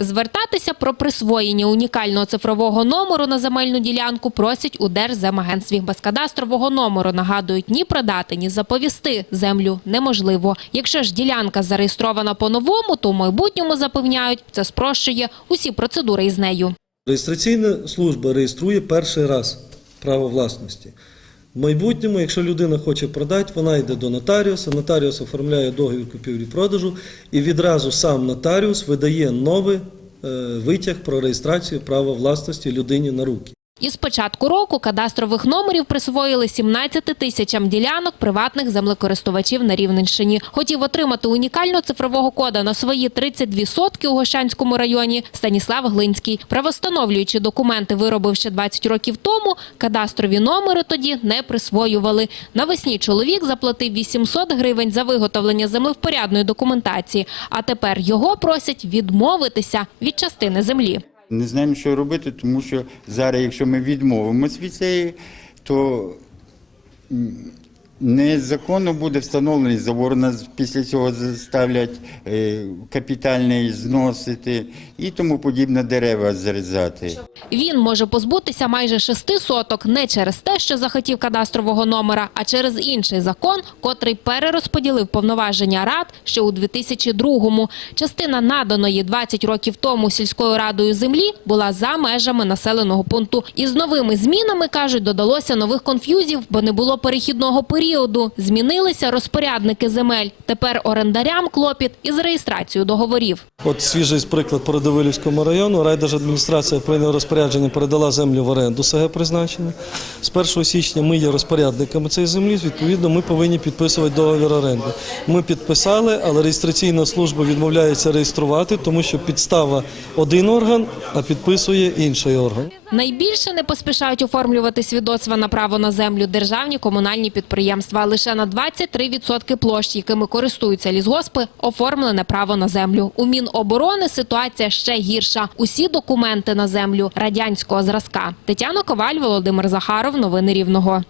Звертатися про присвоєння унікального цифрового номеру на земельну ділянку просять у Держземагентстві. Без кадастрового номеру нагадують ні продати, ні заповісти землю неможливо. Якщо ж ділянка зареєстрована по-новому, то в майбутньому запевняють, це спрощує усі процедури із нею. Реєстраційна служба реєструє перший раз право власності. В майбутньому, якщо людина хоче продати, вона йде до нотаріуса, нотаріус оформляє договір купівлі-продажу і відразу сам нотаріус видає новий е, витяг про реєстрацію права власності людині на руки. Із початку року кадастрових номерів присвоїли 17 тисячам ділянок приватних землекористувачів на Рівненщині. Хотів отримати унікального цифрового кода на свої 32 сотки у Гощанському районі Станіслав Глинський. Правостановлюючи документи, виробив ще 20 років тому, кадастрові номери тоді не присвоювали. Навесні чоловік заплатив 800 гривень за виготовлення землевпорядної документації, а тепер його просять відмовитися від частини землі. Не знаємо, що робити, тому що зараз, якщо ми відмовимось від цієї, то незаконно буде встановлений забор, нас після цього заставлять е, капітальний зносити і тому подібне дерева зрізати. Він може позбутися майже шести соток не через те, що захотів кадастрового номера, а через інший закон, котрий перерозподілив повноваження рад ще у 2002-му. Частина наданої 20 років тому сільською радою землі була за межами населеного пункту. І з новими змінами, кажуть, додалося нових конф'юзів, бо не було перехідного періоду. Змінилися розпорядники земель. Тепер орендарям клопіт із реєстрацією договорів. От свіжий приклад по Радовилівському району. Райдержадміністрація прийняла розпорядження, передала землю в оренду СГ призначення. З 1 січня ми є розпорядниками цієї землі. Відповідно, ми повинні підписувати договір оренди. Ми підписали, але реєстраційна служба відмовляється реєструвати, тому що підстава один орган, а підписує інший орган. Найбільше не поспішають оформлювати свідоцтва на право на землю державні комунальні підприємства. Лише на 23% площ, якими користуються лісгоспи, оформлене право на землю. У Міноборони ситуація ще гірша. Усі документи на землю радянського зразка. Тетяна Коваль, Володимир Захаров. Новини Рівного.